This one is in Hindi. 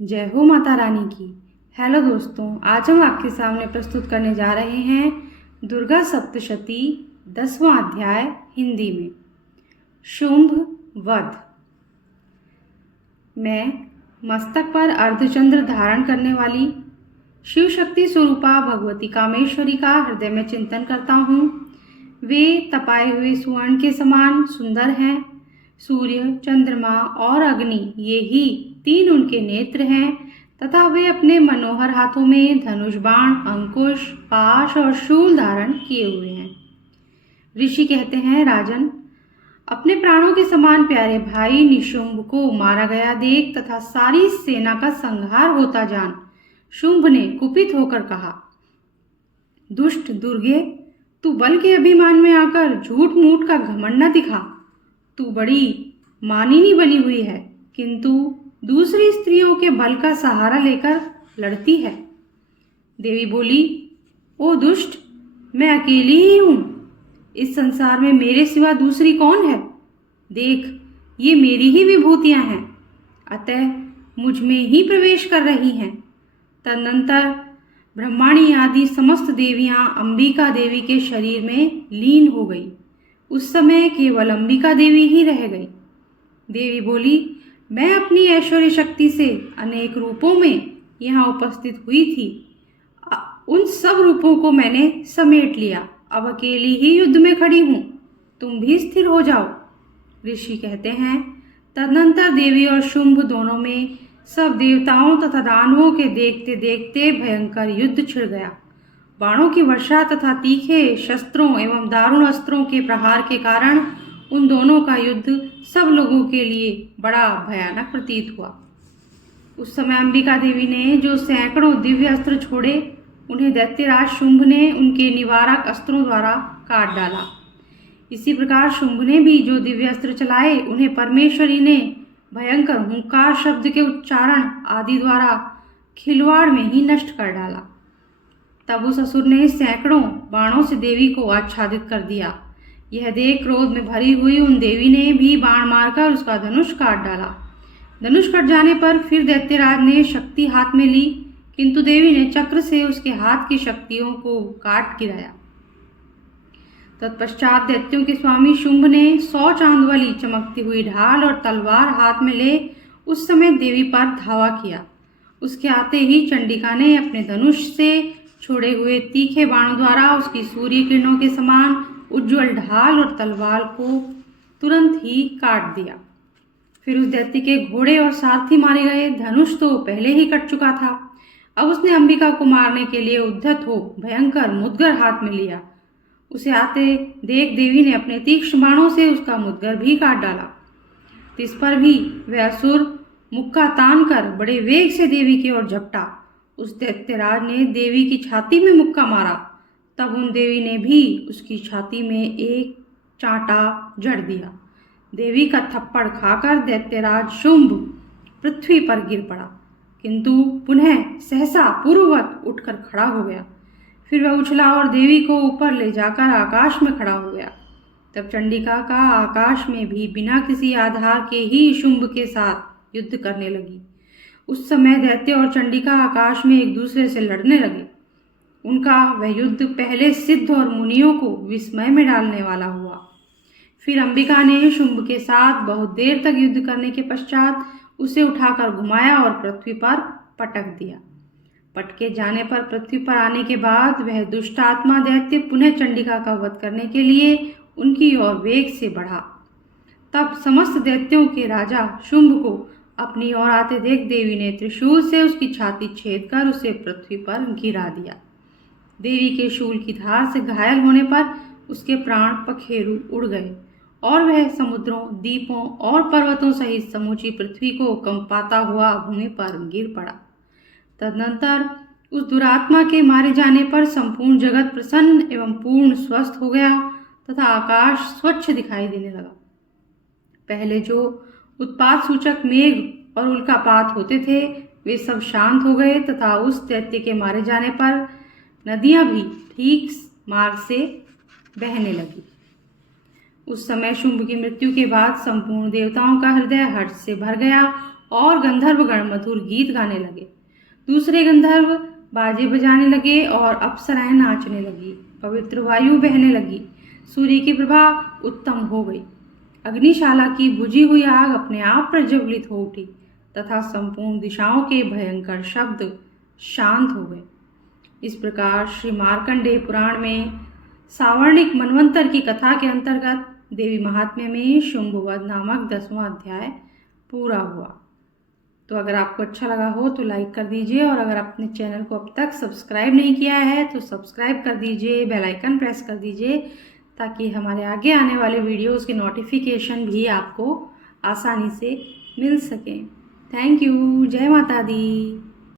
जय हो माता रानी की। हेलो दोस्तों, आज हम आपके सामने प्रस्तुत करने जा रहे हैं दुर्गा सप्तशती 10वां अध्याय हिंदी में, शुंभ वध। मैं मस्तक पर अर्धचंद्र धारण करने वाली शिव शक्ति स्वरूपा भगवती कामेश्वरी का हृदय में चिंतन करता हूँ। वे तपाए हुए स्वर्ण के समान सुंदर हैं। सूर्य, चंद्रमा और अग्नि, ये ही तीन उनके नेत्र हैं तथा वे अपने मनोहर हाथों में धनुष, बाण, अंकुश, पाश और शूल धारण किए हुए हैं। ऋषि कहते हैं, राजन, अपने प्राणों के समान प्यारे भाई निशुंभ को मारा गया देख तथा सारी सेना का संहार होता जान शुंभ ने कुपित होकर कहा, दुष्ट दुर्गे, तू बल के अभिमान में आकर झूठ मूठ का घमंड न दिखा। तू बड़ी मानिनी बनी हुई है, किंतु दूसरी स्त्रियों के बल का सहारा लेकर लड़ती है। देवी बोली, ओ दुष्ट, मैं अकेली ही हूँ। इस संसार में मेरे सिवा दूसरी कौन है? देख, ये मेरी ही विभूतियाँ हैं, अतः मुझ में ही प्रवेश कर रही हैं। तदनंतर ब्रह्माणी आदि समस्त देवियां अंबिका देवी के शरीर में लीन हो गई। उस समय केवल अंबिका देवी ही रह गई। देवी बोली, मैं अपनी ऐश्वर्य शक्ति से अनेक रूपों में यहाँ उपस्थित हुई थी। उन सब रूपों को मैंने समेट लिया। अब अकेली ही युद्ध में खड़ी हूँ, तुम भी स्थिर हो जाओ। ऋषि कहते हैं, तदनंतर देवी और शुंभ दोनों में सब देवताओं तथा दानवों के देखते देखते भयंकर युद्ध छिड़ गया। बाणों की वर्षा तथा तीखे शस्त्रों एवं दारुण अस्त्रों के प्रहार के कारण उन दोनों का युद्ध सब लोगों के लिए बड़ा भयानक प्रतीत हुआ। उस समय अंबिका देवी ने जो सैकड़ों दिव्य अस्त्र छोड़े, उन्हें दैत्यराज शुंभ ने उनके निवारक अस्त्रों द्वारा काट डाला। इसी प्रकार शुंभ ने भी जो दिव्य अस्त्र चलाए, उन्हें परमेश्वरी ने भयंकर हुंकार शब्द के उच्चारण आदि द्वारा खिलवाड़ में ही नष्ट कर डाला। तब उस असुर ने सैकड़ों बाणों से देवी को आच्छादित कर दिया। यह देख क्रोध में भरी हुई उन देवी ने भी बाण मारकर उसका धनुष काट डाला। धनुष कट जाने पर फिर दैत्यराज ने शक्ति हाथ में ली, किंतु देवी ने चक्र से उसके हाथ की शक्तियों को काट गिराया। तत्पश्चात दैत्यों के स्वामी शुंभ ने 100 चांद वाली चमकती हुई ढाल और तलवार हाथ में ले उस समय देवी पर धावा किया। उसके आते ही चंडिका ने अपने धनुष से छोड़े हुए तीखे बाणों द्वारा उसकी सूर्य किरणों के समान उज्ज्वल ढाल और तलवार को तुरंत ही काट दिया। फिर उस दैत्य के घोड़े और सारथी मारे गए। धनुष तो पहले ही कट चुका था। अब उसने अंबिका को मारने के लिए उद्धत हो भयंकर मुद्गर हाथ में लिया। उसे आते देख देवी ने अपने तीक्ष्ण बाणों से उसका मुद्गर भी काट डाला। इस पर भी वह असुर मुक्का तान कर बड़े वेग से देवी की ओर झपटा। उस दैत्यराज ने देवी की छाती में मुक्का मारा। तब उन देवी ने भी उसकी छाती में एक चांटा जड़ दिया। देवी का थप्पड़ खाकर दैत्यराज शुंभ पृथ्वी पर गिर पड़ा, किंतु पुनः सहसा पूर्ववत उठकर खड़ा हो गया। फिर वह उछला और देवी को ऊपर ले जाकर आकाश में खड़ा हो गया। तब चंडिका का आकाश में भी बिना किसी आधार के ही शुंभ के साथ युद्ध करने लगी। उस समय दैत्य और चंडिका आकाश में एक दूसरे से लड़ने लगे। उनका वह युद्ध पहले सिद्ध और मुनियों को विस्मय में डालने वाला हुआ। फिर अंबिका ने शुंभ के साथ बहुत देर तक युद्ध करने के पश्चात उसे उठाकर घुमाया और पृथ्वी पर पटक दिया। पटके जाने पर पृथ्वी पर आने के बाद वह दुष्ट आत्मा दैत्य पुनः चंडिका का वध करने के लिए उनकी ओर वेग से बढ़ा। तब समस्त दैत्यों के राजा शुंभ को अपनी ओर आते देख देवी ने त्रिशूल से उसकी छाती छेद कर उसे पृथ्वी पर गिरा दिया। देवी के शूल की धार से घायल होने पर उसके प्राण पखेरु उड़ गए और वह समुद्रों, द्वीपों और पर्वतों सहित समूची पृथ्वी को कंपाता हुआ भूमि पर गिर पड़ा। तदनंतर उस दुरात्मा के मारे जाने पर संपूर्ण जगत प्रसन्न एवं पूर्ण स्वस्थ हो गया तथा आकाश स्वच्छ दिखाई देने लगा। पहले जो उत्पात सूचक मेघ और उल्कापात होते थे, वे सब शांत हो गए तथा उस दैत्य के मारे जाने पर नदियां भी ठीक मार्ग से बहने लगी। उस समय शुंभ की मृत्यु के बाद संपूर्ण देवताओं का हृदय हर्ष से भर गया और गंधर्वगण मधुर गीत गाने लगे। दूसरे गंधर्व बाजे बजाने लगे और अप्सराएं नाचने लगी। पवित्र वायु बहने लगी। सूर्य की प्रभा उत्तम हो गई। अग्निशाला की बुझी हुई आग अपने आप प्रज्वलित हो उठी तथा संपूर्ण दिशाओं के भयंकर शब्द शांत हो गए। इस प्रकार श्री मार्कंडेय पुराण में सावर्णिक मनवंतर की कथा के अंतर्गत देवी महात्म्य में शुंभवध नामक 10वां अध्याय पूरा हुआ। तो अगर आपको अच्छा लगा हो तो लाइक कर दीजिए, और अगर अपने चैनल को अब तक सब्सक्राइब नहीं किया है तो सब्सक्राइब कर दीजिए, बेल आइकन प्रेस कर दीजिए, ताकि हमारे आगे आने वाले वीडियोस के नोटिफिकेशन भी आपको आसानी से मिल सकें। Thank you. जय माता दी।